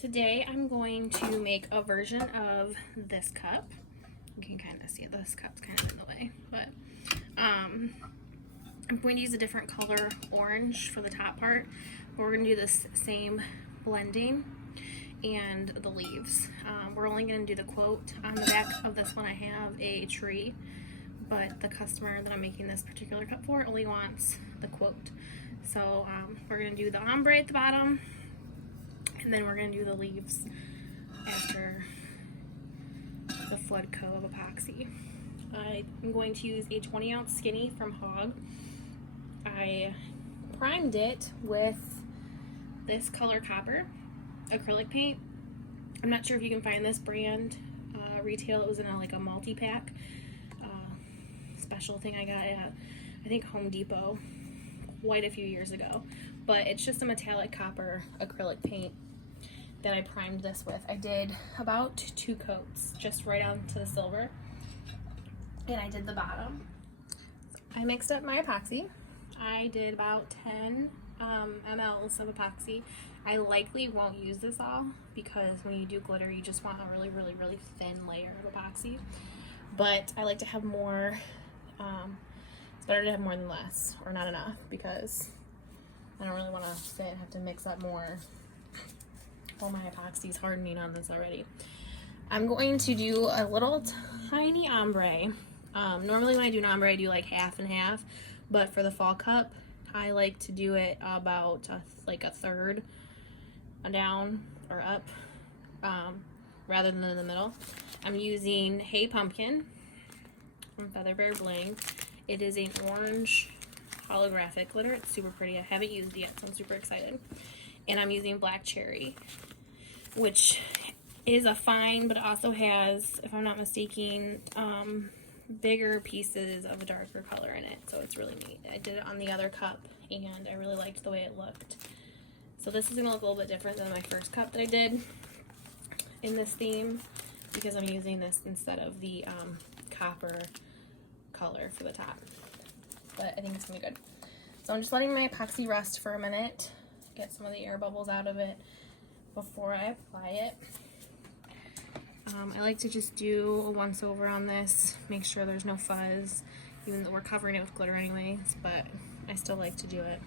Today I'm going to make a version of this cup. You can kind of see it, this cup's kind of in the way, but I'm going to use a different color orange for the top part. We're going to do this same blending and the leaves. We're only going to do the quote. On the back of this one I have a tree, but the customer that I'm making this particular cup for only wants the quote. So we're going to do the ombre at the bottom, and then we're going to do the leaves after the flood coat of epoxy. I'm going to use a 20-ounce skinny from Hog. I primed it with this color copper acrylic paint. I'm not sure if you can find this brand retail. It was in a multi-pack special thing I got at, I think, Home Depot quite a few years ago. But it's just a metallic copper acrylic paint that I primed this with. I did about 2 coats, just right onto the silver, and I did the bottom. I mixed up my epoxy. I did about 10 mLs of epoxy. I likely won't use this all because when you do glitter you just want a really thin layer of epoxy, but I like to have more. It's better to have more than less, or not enough, because I don't really want to sit and have to mix up more. Oh, my epoxy's hardening on this already. I'm going to do a little tiny ombre. Normally when I do an ombre I do like half and half, but for the fall cup I like to do it about a third down or up, rather than in the middle. I'm using Hey Pumpkin from FeatherBear BLING. It is an orange holographic glitter. It's super pretty. I haven't used it yet, so I'm super excited. And I'm using Black Cherry, which is a fine, but it also has, if I'm not mistaken, bigger pieces of a darker color in it, so it's really neat. I did it on the other cup and I really liked the way it looked. So this is going to look a little bit different than my first cup that I did in this theme, because I'm using this instead of the copper color for the top. But I think it's going to be good. So I'm just letting my epoxy rest for a minute, get some of the air bubbles out of it before I apply it. I like to just do a once over on this, make sure there's no fuzz, even though we're covering it with glitter anyways, but I still like to do it.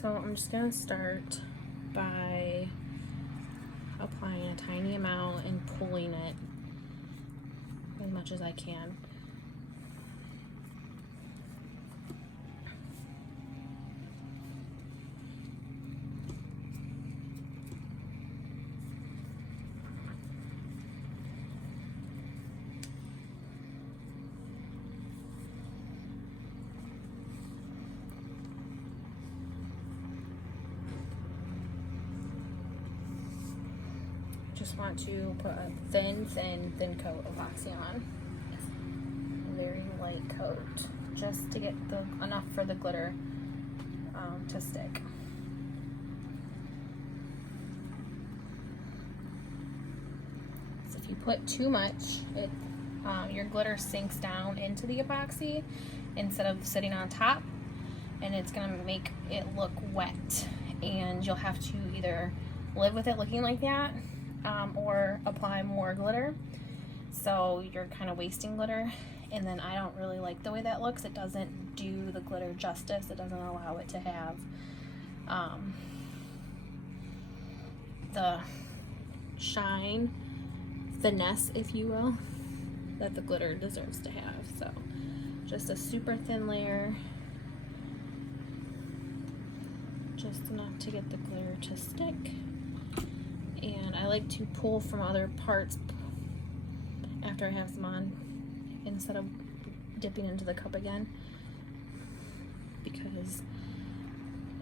So I'm just going to start by applying a tiny amount and pulling it as much as I can. Just want to put a thin coat of epoxy on. Very light coat, just to get enough for the glitter to stick. So if you put too much, your glitter sinks down into the epoxy instead of sitting on top, and it's gonna make it look wet, and you'll have to either live with it looking like that or apply more glitter, so you're kind of wasting glitter. And then I don't really like the way that looks. It doesn't do the glitter justice. It doesn't allow it to have the shine, finesse, if you will, that the glitter deserves to have. So just a super thin layer, just enough to get the glitter to stick. And I like to pull from other parts after I have some on, instead of dipping into the cup again, because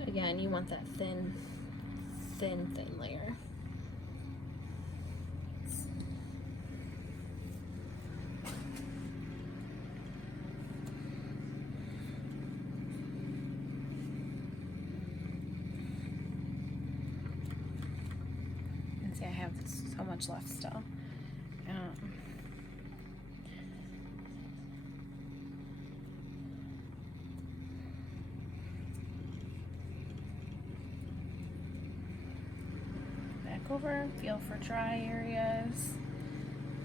again you want that thin layer. And see, I have have so much left still. Back over, feel for dry areas.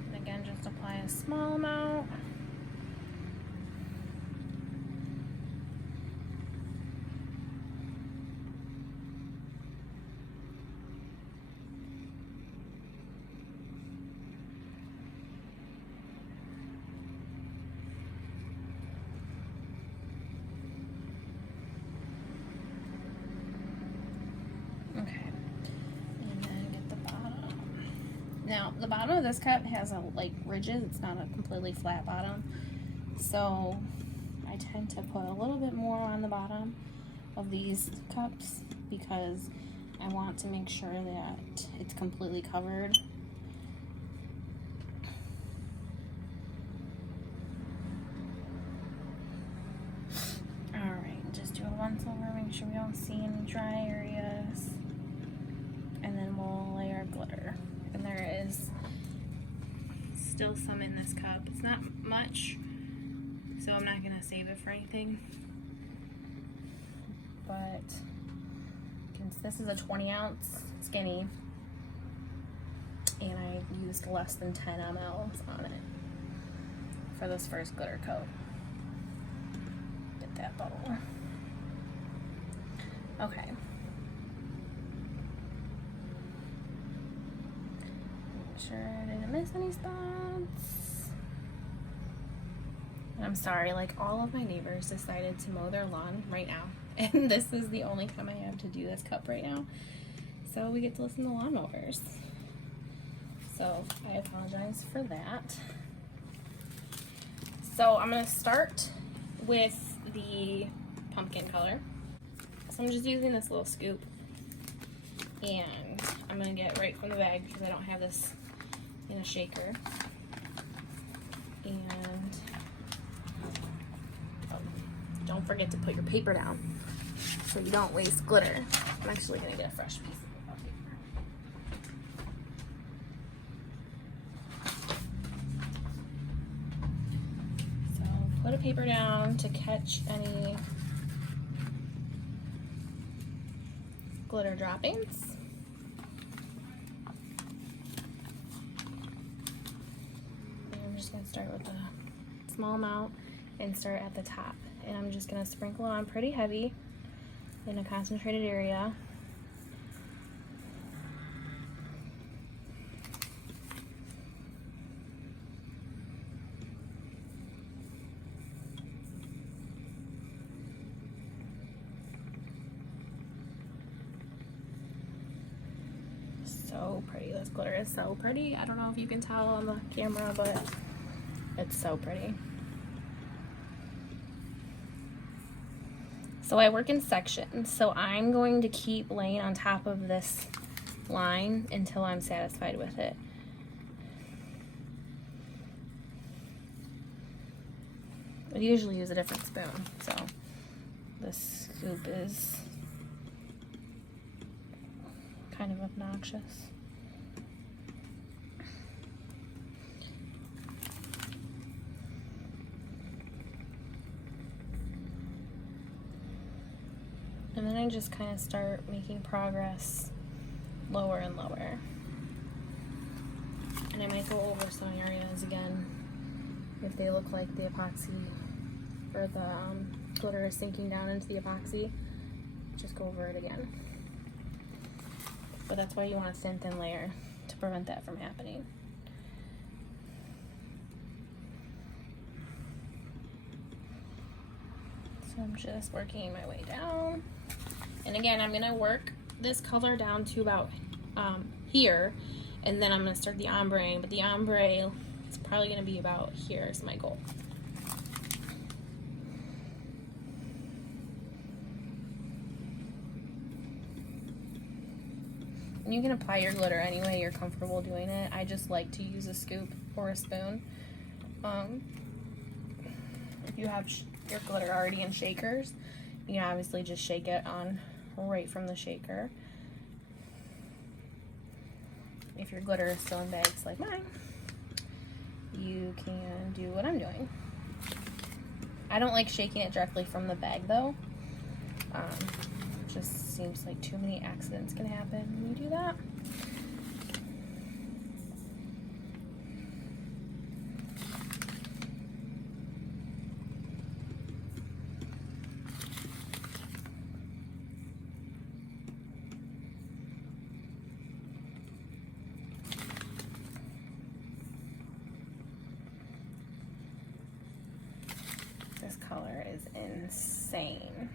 And again, just apply a small amount. Now, the bottom of this cup has a like ridges, it's not a completely flat bottom. So I tend to put a little bit more on the bottom of these cups because I want to make sure that it's completely covered. Alright, just do a once over, make sure we don't see any dry areas. And then we'll lay our glitter. And there is still some in this cup. It's not much, so I'm not gonna save it for anything. But since this is a 20-ounce skinny, and I used less than 10 mLs on it for this first glitter coat. Get that bubble. Okay. Sure I didn't miss any spots. And I'm sorry, like all of my neighbors decided to mow their lawn right now, and this is the only time I have to do this cup right now, so we get to listen to lawnmowers. So I apologize for that. So I'm gonna start with the pumpkin color. So I'm just using this little scoop, and I'm gonna get right from the bag because I don't have this in a shaker. And don't forget to put your paper down so you don't waste glitter. I'm actually gonna get a fresh piece of paper. So put a paper down to catch any glitter droppings. Start with a small amount and start at the top, and I'm just going to sprinkle it on pretty heavy in a concentrated area. So pretty. This glitter is so pretty. I don't know if you can tell on the camera, but it's so pretty. So I work in sections, so I'm going to keep laying on top of this line until I'm satisfied with it. I usually use a different spoon, so this scoop is kind of obnoxious. And then I just kind of start making progress lower and lower. And I might go over some areas again if they look like the epoxy or the glitter is sinking down into the epoxy. Just go over it again. But that's why you want a thin layer to prevent that from happening. So I'm just working my way down. And again, I'm gonna work this color down to about here, and then I'm gonna start the ombre, but the ombre is probably gonna be about here is my goal. And you can apply your glitter any way you're comfortable doing it. I just like to use a scoop or a spoon. If you have your glitter already in shakers, you can obviously just shake it on right from the shaker. if your glitter is still in bags like mine, you can do what I'm doing. I don't like shaking it directly from the bag though. Just seems like too many accidents can happen when you do that. This color is insane.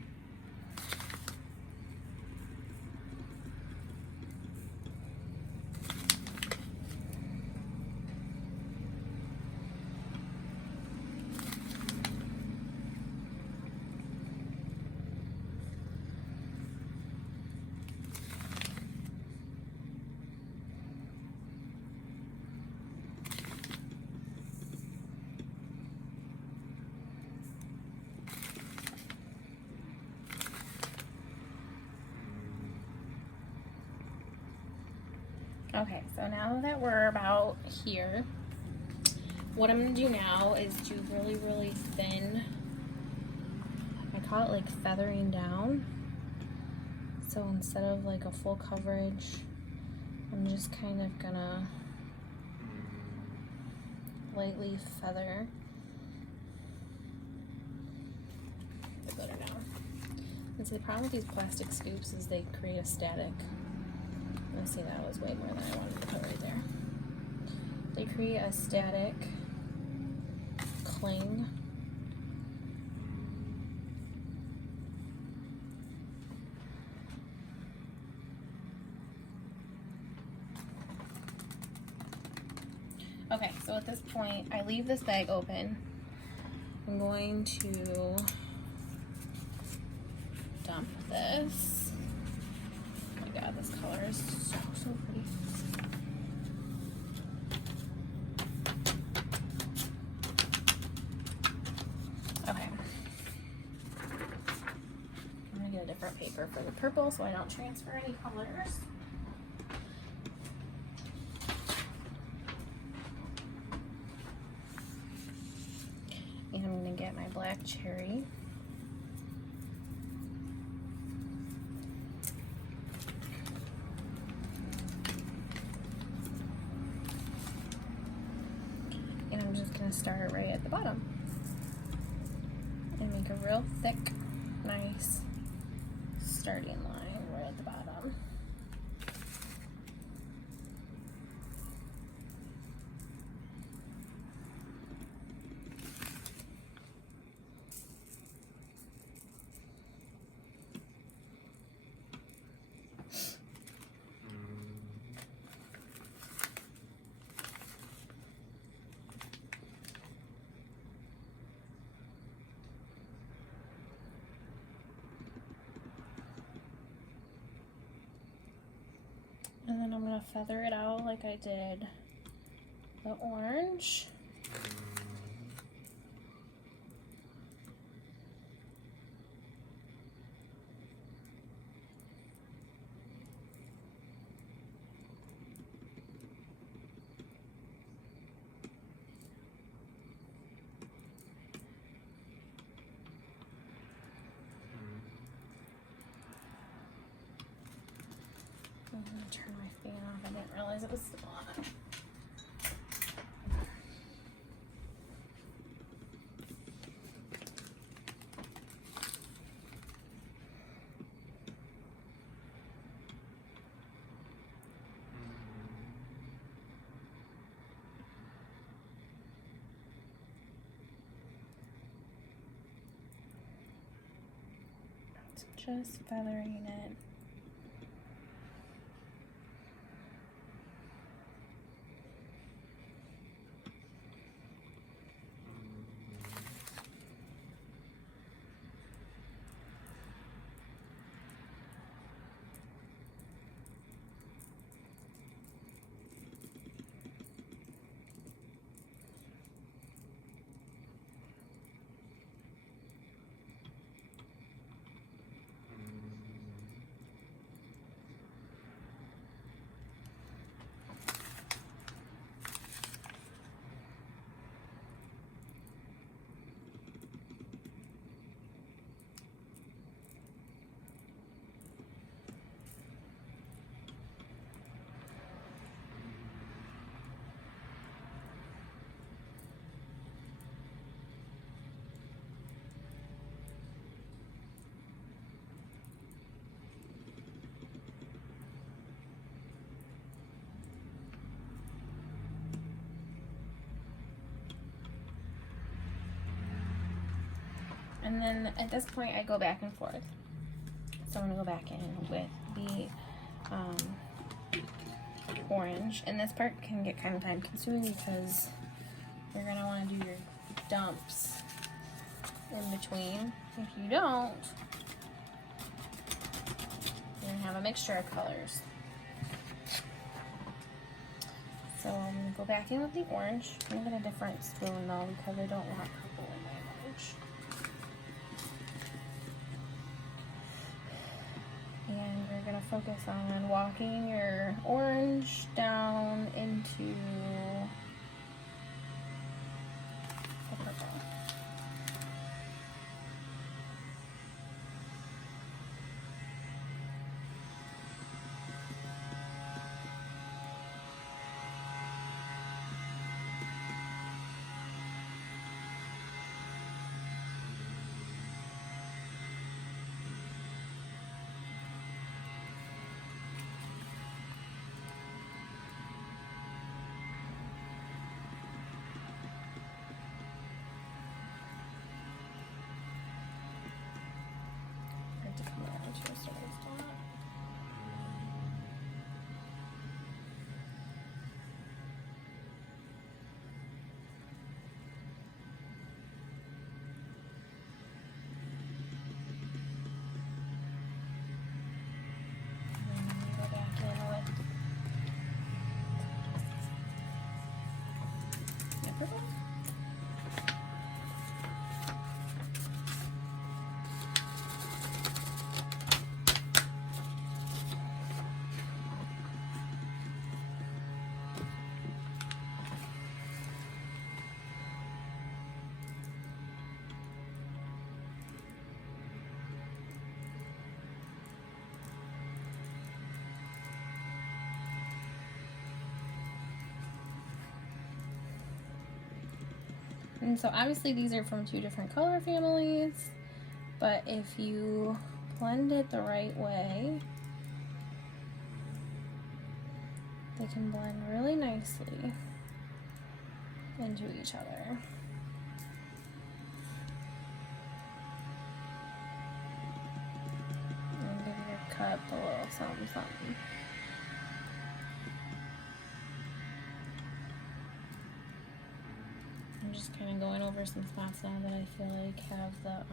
Okay, so now that we're about here, what I'm gonna do now is do really, really thin, I call it like feathering down. So instead of like a full coverage, I'm just kind of gonna lightly feather the glitter down. And so the problem with these plastic scoops is they create a static. Let's see, that was way more than I wanted to put right there. They create a static cling. Okay, so at this point, I leave this bag open. I'm going to dump this. Oh my god, this color is so pretty. Okay. I'm gonna get a different paper for the purple so I don't transfer any colors. And I'm gonna get my black cherry. And I'm just gonna start right at the bottom and make a real thick, nice starting line right at the bottom. And then I'm gonna feather it out like I did the orange. I'm gonna turn my fan off. I didn't realize it was still on. So just feathering it. And then at this point I go back and forth. So I'm gonna go back in with the orange, and this part can get kind of time consuming because you're gonna want to do your dumps in between. If you don't, you're gonna have a mixture of colors. So I'm gonna go back in with the orange. I'm gonna get a different spoon though because I don't want purple in my orange. And we're gonna focus on walking your orange down into the purple. To come around to a certain spot. And then you go back in with the purple. And so obviously these are from two different color families, but if you blend it the right way, they can blend really nicely into each other. And give your cup a little something something. I'm just kind of going over some spots now that I feel like have the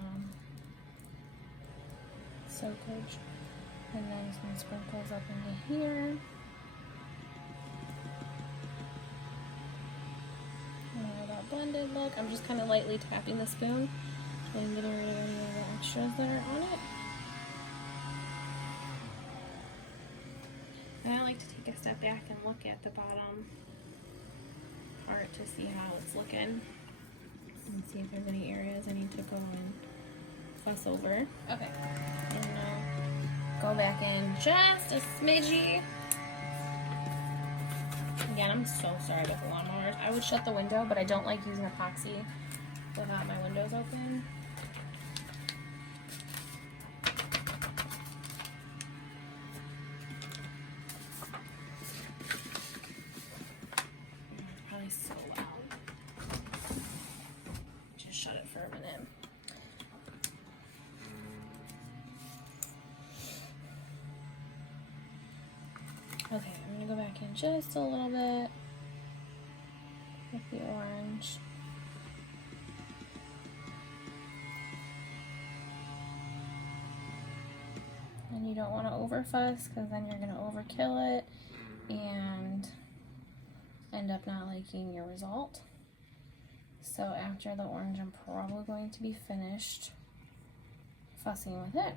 soakage, and then some sprinkles up into here. Now that blended look, I'm just kind of lightly tapping the spoon and getting rid of any of the extras that are on it. And I like to take a step back and look at the bottom part to see how it's looking and see if there's any areas I need to go and fuss over. Okay, and now go back in just a smidgy. Again, I'm so sorry about the lawnmowers. I would shut the window, but I don't like using epoxy without my windows open. Probably so loud. Just shut it for a minute. Okay, I'm gonna go back in just a little bit with the orange. And you don't want to overfuss because then you're gonna overkill it and end up not liking your result. So after the orange, I'm probably going to be finished fussing with it.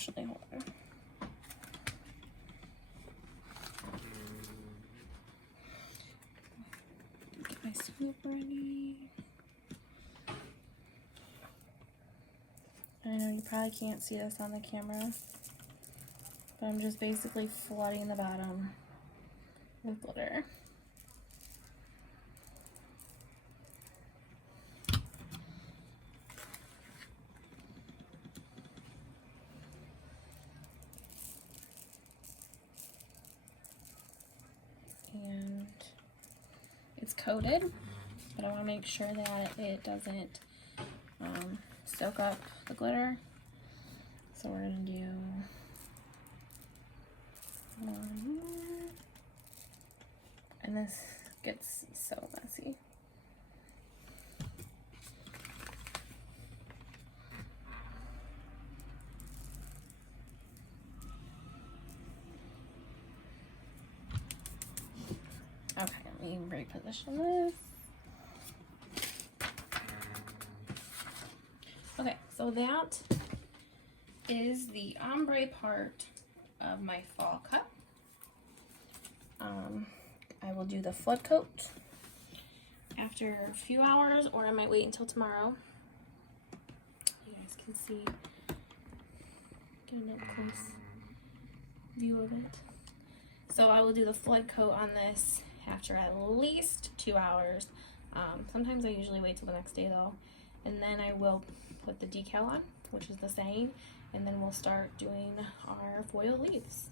Actually, hold on. Get my scoop ready. I know you probably can't see this on the camera, but I'm just basically flooding the bottom with glitter. And it's coated, but I want to make sure that it doesn't soak up the glitter. So we're going to do one more. And this gets so messy. Okay, let me reposition this. Okay, so that is the ombre part of my fall cup. I will do the flood coat after a few hours, or I might wait until tomorrow. You guys can see, get an up close view of it. So I will do the flood coat on this after at least 2 hours. Sometimes I usually wait till the next day though. And then I will put the decal on, which is the same, and then we'll start doing our foil leaves.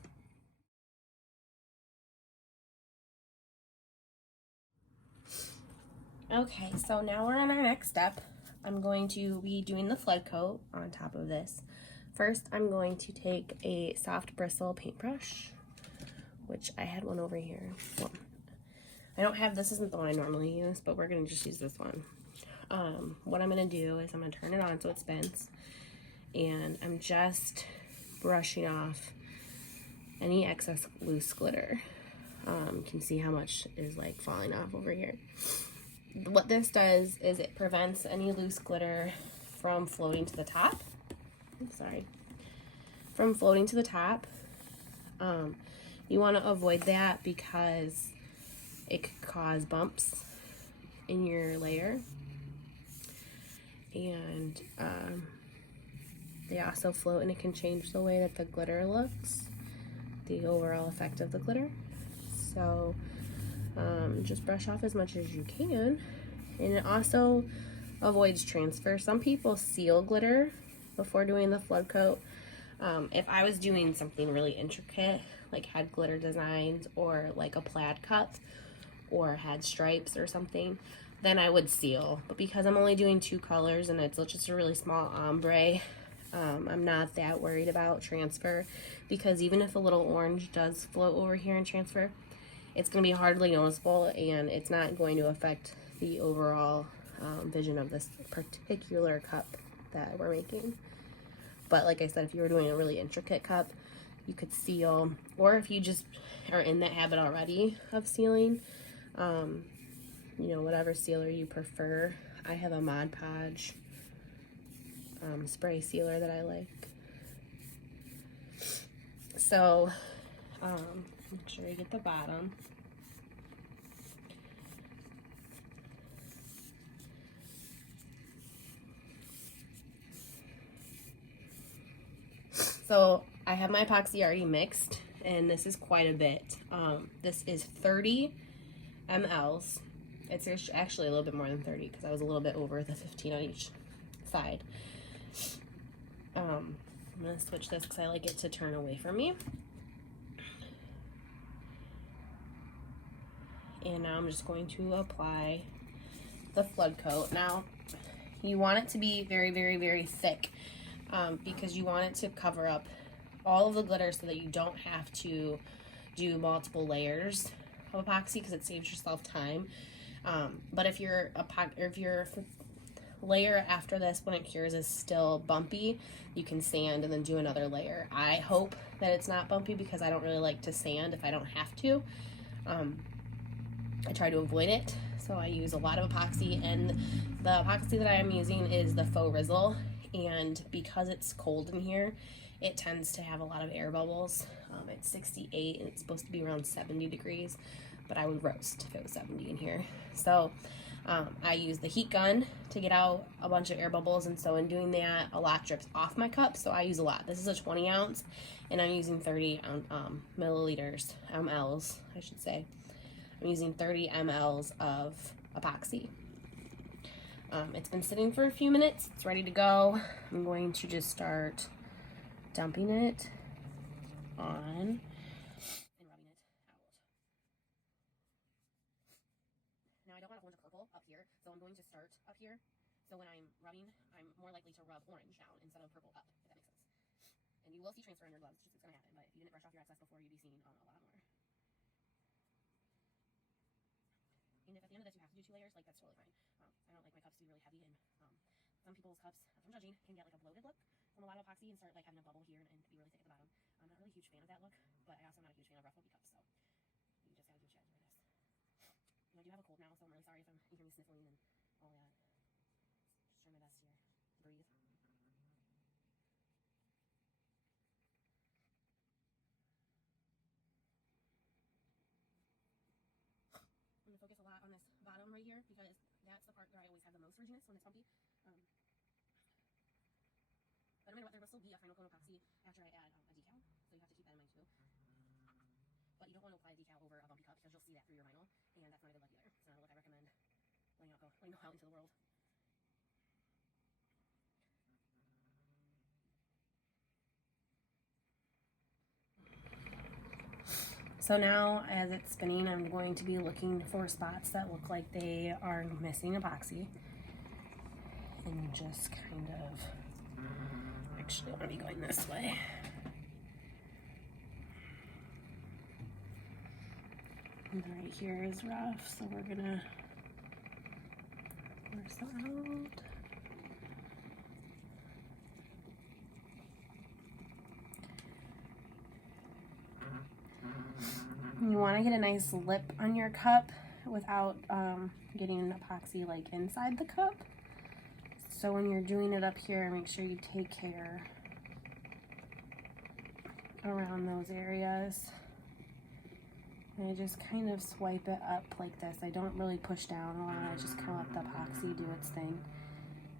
Okay, so now we're on our next step. I'm going to be doing the flood coat on top of this. First, I'm going to take a soft bristle paintbrush, which I had one over here. Well, I don't have, this isn't the one I normally use, but we're gonna just use this one. What I'm gonna do is I'm gonna turn it on so it spins, and I'm just brushing off any excess loose glitter. You can see how much is like falling off over here. What this does is it prevents any loose glitter from floating to the top. I'm sorry. From floating to the top. You want to avoid that because it could cause bumps in your layer. And they also float, and it can change the way that the glitter looks, the overall effect of the glitter. So just brush off as much as you can. And it also avoids transfer. Some people seal glitter before doing the flood coat. If I was doing something really intricate, like had glitter designs or like a plaid cut or had stripes or something, then I would seal. But because I'm only doing 2 colors and it's just a really small ombre, I'm not that worried about transfer, because even if a little orange does float over here and transfer, it's going to be hardly noticeable, and it's not going to affect the overall vision of this particular cup that we're making. But like I said, if you were doing a really intricate cup, you could seal, or if you just are in that habit already of sealing, you know, whatever sealer you prefer. I have a Mod Podge spray sealer that I like. So make sure you get the bottom. So I have my epoxy already mixed, and this is quite a bit. This is 30 mLs. It's actually a little bit more than 30 because I was a little bit over the 15 on each side. I'm gonna switch this because I like it to turn away from me. And now I'm just going to apply the flood coat. Now, you want it to be very, very, very thick, because you want it to cover up all of the glitter so that you don't have to do multiple layers of epoxy, because it saves yourself time. But if your layer after this, when it cures, is still bumpy, you can sand and then do another layer. I hope that it's not bumpy because I don't really like to sand if I don't have to. I try to avoid it, so I use a lot of epoxy, and the epoxy that I am using is the Faux Rizzle, and because it's cold in here, it tends to have a lot of air bubbles. It's 68 and it's supposed to be around 70 degrees, but I would roast if it was 70 in here. So I use the heat gun to get out a bunch of air bubbles, and so in doing that, a lot drips off my cup, so I use a lot. This is a 20 ounce, and I'm using 30 milliliters, mLs, I should say. I'm using 30 mLs of epoxy. It's been sitting for a few minutes. It's ready to go. I'm going to just start dumping it on and rubbing it out. Now I don't want a whole bunch of purple up here, so I'm going to start up here. So when I'm rubbing, I'm more likely to rub orange down instead of purple up, if that makes sense. And you will see transfer on your gloves, it's just going to happen, but if you didn't brush off your excess before, you'd be seeing a lot more. And if at the end of this you have to do 2 layers, like, that's totally fine. I don't like my cups to be really heavy, and some people's cups, from judging, can get like a bloated look from a lot of epoxy and start like having a bubble here and be really thick at the bottom. I'm not really a huge fan of that look, but I also am not a huge fan of rough cups, so you just gotta do what you gotta do, I guess. And I do have a cold now, so I'm really sorry if you hear me sniffling and all that. Just trying my best here to breathe. I'm gonna focus a lot on this bottom right here because that's the part where I always have the most ridginess when it's bumpy. But no matter what, there will still be a final coat of epoxy after I add a decal, so you have to keep that in mind too. But you don't want to apply a decal over a bumpy cup because you'll see that through your vinyl, and that's not a good look either. It's not a look I recommend laying out into the world. So now, as it's spinning, I'm going to be looking for spots that look like they are missing epoxy, and just kind of, actually want to be going this way. And right here is rough, so we're gonna work that out. You want to get a nice lip on your cup without getting epoxy like inside the cup. So when you're doing it up here, make sure you take care around those areas. And I just kind of swipe it up like this. I don't really push down a lot. I just kind of let the epoxy do its thing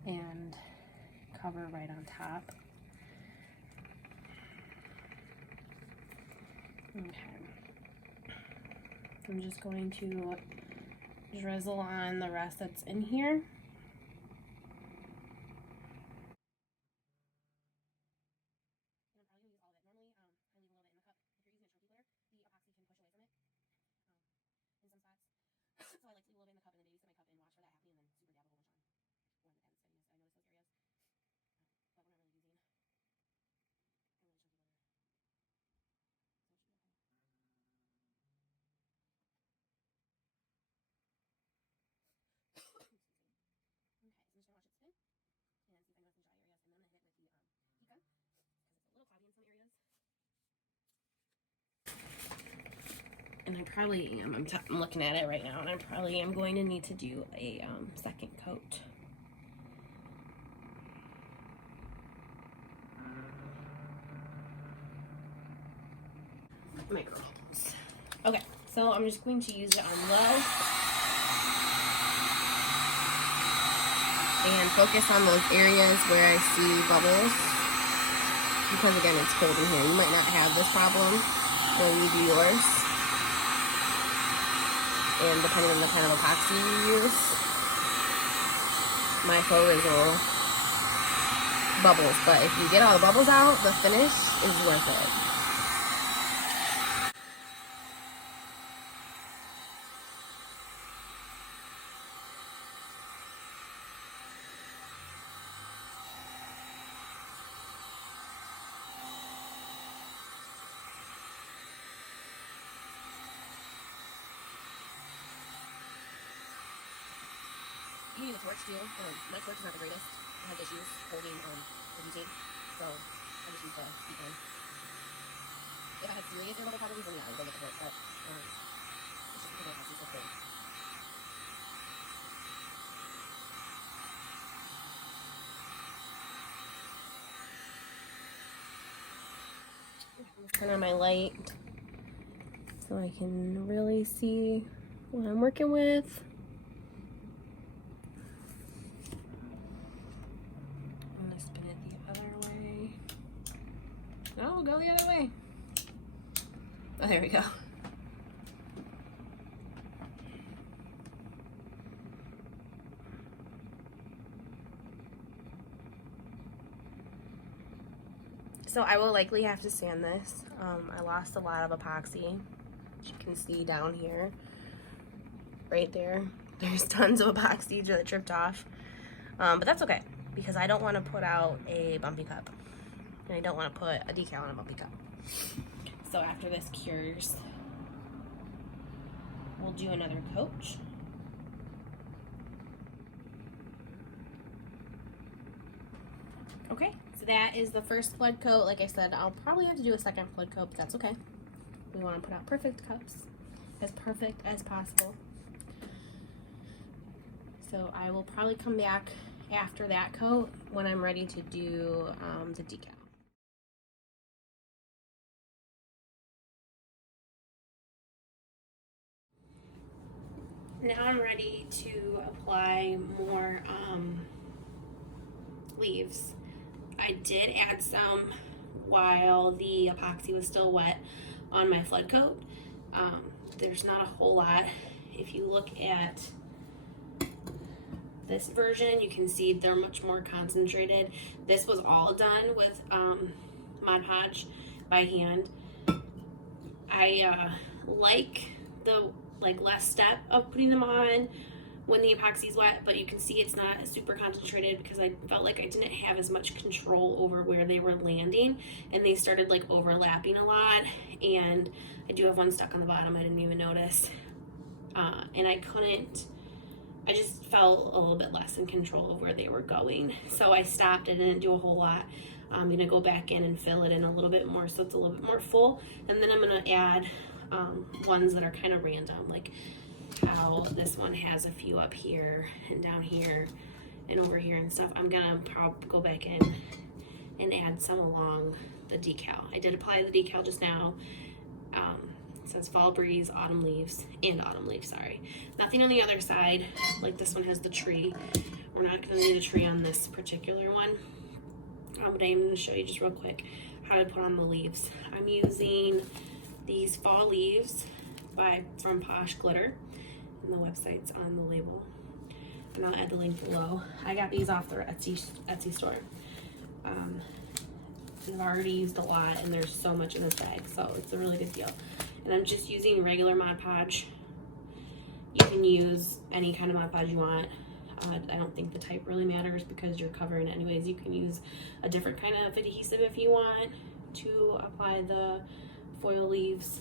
and cover right on top. Okay. I'm just going to drizzle on the rest that's in here. And I probably am. I'm looking at it right now, and I probably am going to need to do a second coat. Microphones. Okay, so I'm just going to use it on low and focus on those areas where I see bubbles, because again, it's cold in here. You might not have this problem when you do yours. And depending on the kind of epoxy you use, my faux will bubbles. But if you get all the bubbles out, the finish is worth it. You need a torch too. My torch is not the greatest. I have issues holding the butane, so I just use the heat gun. If I had serious air bubble problems, then yeah, I would go get the torch, but it's just because I have to use the thing. Turn on my light so I can really see what I'm working with. I'm gonna spin it the other way. Oh, go the other way. Oh, there we go. So I will likely have to sand this. I lost a lot of epoxy. You can see down here, right there, there's tons of epoxy that dripped off. But that's okay, because I don't want to put out a bumpy cup. And I don't want to put a decal on a bumpy cup. So after this cures, we'll do another coat. Okay, so that is the first flood coat. Like I said, I'll probably have to do a second flood coat, but that's okay. We want to put out perfect cups, as perfect as possible. So I will probably come back after that coat when I'm ready to do the decal. Now I'm ready to apply more leaves. I did add some while the epoxy was still wet on my flood coat. There's not a whole lot. If you look at this version, you can see they're much more concentrated. This was all done with Mod Podge by hand. I like the less step of putting them on when the epoxy's wet, but you can see it's not super concentrated because I felt like I didn't have as much control over where they were landing, and they started like overlapping a lot, and I do have one stuck on the bottom I didn't even notice. And I just felt a little bit less in control of where they were going. So I stopped. I didn't do a whole lot. I'm gonna go back in and fill it in a little bit more so it's a little bit more full, and then I'm gonna add ones that are kind of random, like how this one has a few up here and down here and over here and stuff. I'm gonna probably go back in and add some along the decal. I did apply the decal just now. It says fall breeze, autumn leaves, sorry. Nothing on the other side, like this one has the tree. We're not gonna need a tree on this particular one. But I'm gonna show you just real quick how to put on the leaves. I'm using these fall leaves from Posh Glitter, and the website's on the label, and I'll add the link below. I got these off their Etsy store. I've already used a lot, and there's so much in this bag, so it's a really good deal. And I'm just using regular Mod Podge. You can use any kind of Mod Podge you want. I don't think the type really matters because you're covering it anyways. You can use a different kind of adhesive if you want to apply the foil leaves.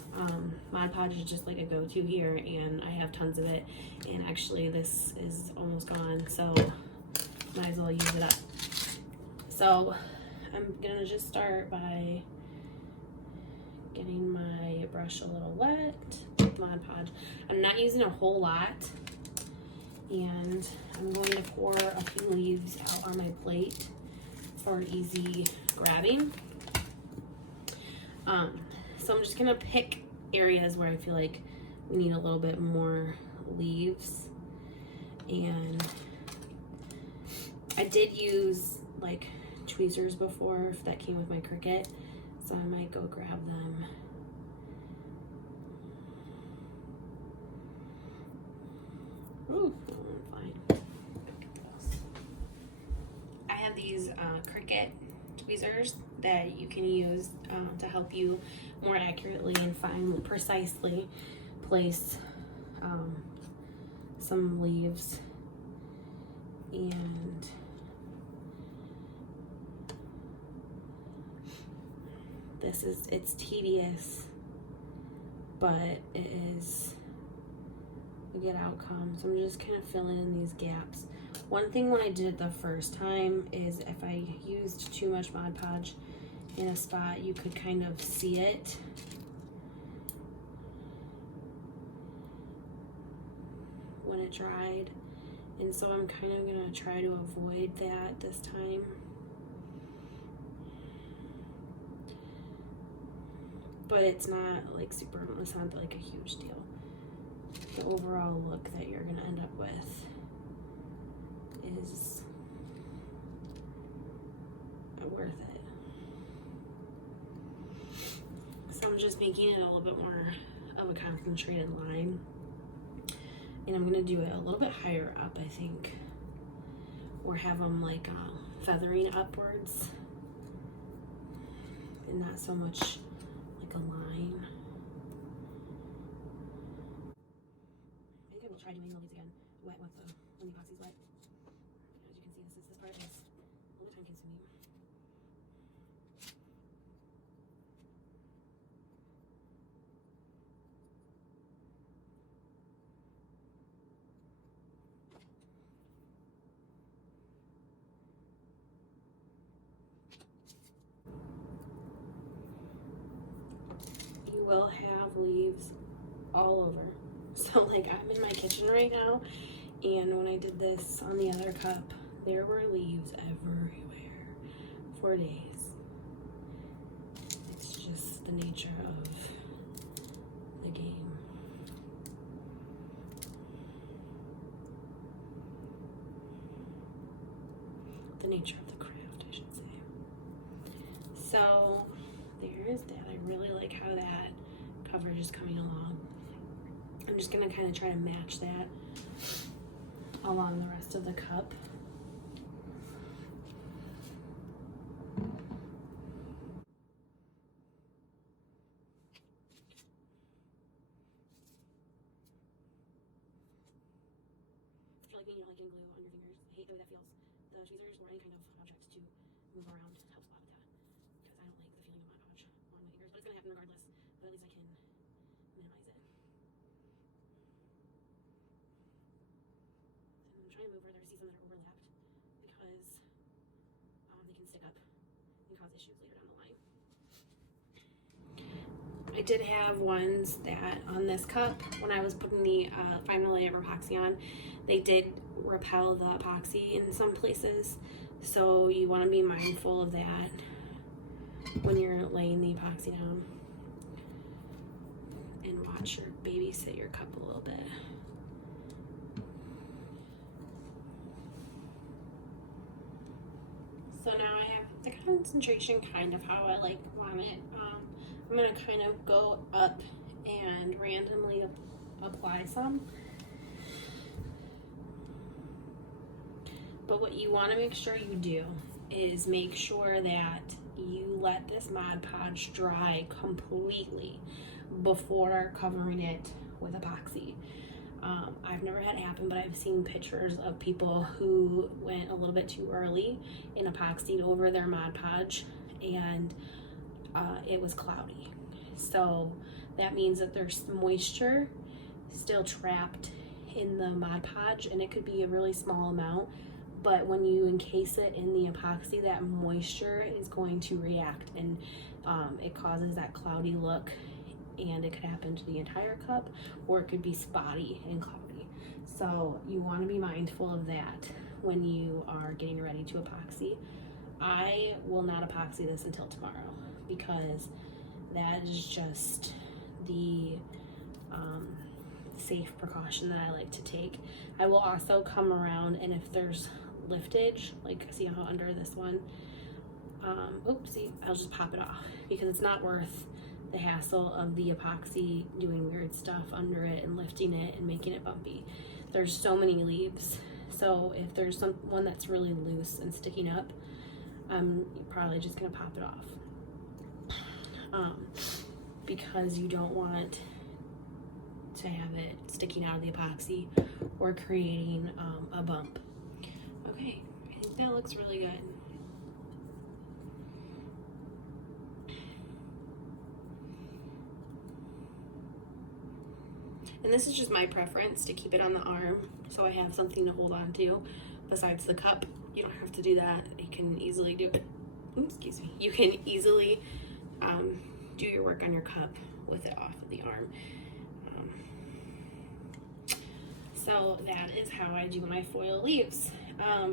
Mod Podge is just like a go-to here, and I have tons of it, and actually this is almost gone, so might as well use it up. So I'm gonna just start by getting my brush a little wet with Mod Podge. I'm not using a whole lot, and I'm going to pour a few leaves out on my plate for easy grabbing. So I'm just gonna pick areas where I feel like we need a little bit more leaves, and I did use like tweezers before that came with my Cricut, so I might go grab them. Ooh, fine. I have these Cricut tweezers that you can use to help you more accurately and precisely place some leaves. And it's tedious, but it is a good outcome. So I'm just kind of filling in these gaps. One thing when I did it the first time is if I used too much Mod Podge in a spot, you could kind of see it. When it dried. And so I'm kind of gonna try to avoid that this time. but it's not like super, it's not like a huge deal. The overall look that you're gonna end up with is worth it. So I'm just making it a little bit more of a concentrated line, and I'm gonna do it a little bit higher up, I think, or have them like feathering upwards and not so much like a line. I think I will try doing the leaves again wet with when the epoxy's wet. As you can see, this part is a little time consuming. You will have leaves all over. So like I'm in my kitchen right now, and when I did this on the other cup, there were leaves everywhere for days. It's just the nature of the game. The nature of the craft, I should say. So there's that. I really like how that coverage is coming along. I'm just gonna kind of try to match that along the rest of the cup. If you're like me, you don't like getting glue on your fingers. I hate the way that feels. The tweezers or any kind of object to move around helps a lot with that, because I don't like the feeling of Mod Podge on my fingers, but it's gonna happen regardless, but at least I can minimize it. And I'm trying to move where there's some that are overlapped, because they can stick up and cause issues later down the line. I did have ones that on this cup, when I was putting the final layer of epoxy on, they did repel the epoxy in some places. So you want to be mindful of that when you're laying the epoxy down. And watch your babysit your cup a little bit. So now I have the concentration kind of how I like want it. I'm going to kind of go up and randomly apply some. But what you want to make sure you do is make sure that you let this Mod Podge dry completely before covering it with epoxy. I've never had it happen, but I've seen pictures of people who went a little bit too early and epoxied over their Mod Podge, and it was cloudy. So that means that there's moisture still trapped in the Mod Podge, and it could be a really small amount, but when you encase it in the epoxy, that moisture is going to react, and it causes that cloudy look, and it could happen to the entire cup, or it could be spotty and cloudy. So you want to be mindful of that when you are getting ready to epoxy. I will not epoxy this until tomorrow, because that is just the safe precaution that I like to take. I will also come around, and if there's liftage, like see how under this one, oopsie, I'll just pop it off, because it's not worth the hassle of the epoxy doing weird stuff under it and lifting it and making it bumpy. There's so many leaves, so if there's one that's really loose and sticking up, I'm probably just gonna pop it off, because you don't want to have it sticking out of the epoxy or creating a bump. Okay, I think that looks really good. And this is just my preference to keep it on the arm, so I have something to hold on to besides the cup. You don't have to do that. You can easily do it. Excuse me. You can easily do your work on your cup with it off of the arm. So that is how I do my foil leaves.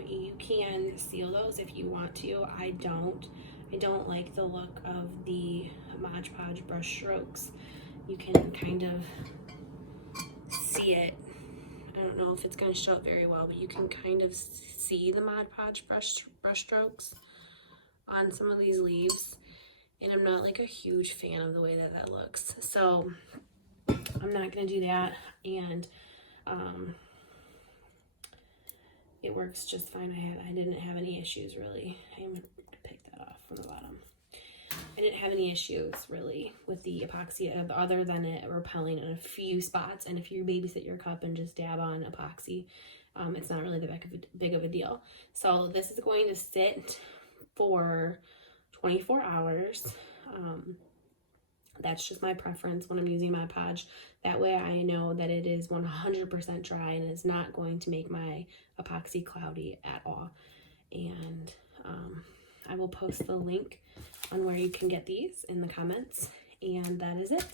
You can seal those if you want to. I don't like the look of the Mod Podge brush strokes, you can kind of see it. I don't know if it's going to show up very well, but you can kind of see the Mod Podge brush strokes on some of these leaves. And I'm not like a huge fan of the way that that looks. So I'm not going to do that. And it works just fine. I didn't have any issues really. I'm going to pick that off from the bottom. I didn't have any issues really with the epoxy other than it repelling in a few spots. And if you babysit your cup and just dab on epoxy, it's not really big of a deal. So this is going to sit for 24 hours. That's just my preference when I'm using Mod Podge. That way I know that it is 100% dry and it's not going to make my epoxy cloudy at all. And I will post the link on where you can get these in the comments. And that is it.